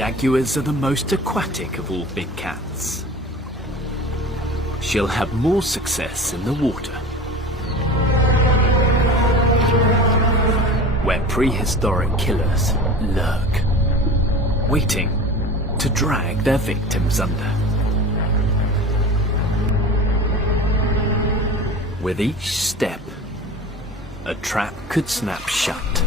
jaguars are the most aquatic of all big cats. She'll have more success in the water, where prehistoric killers lurk, waiting to drag their victims under. With each step, a trap could snap shut.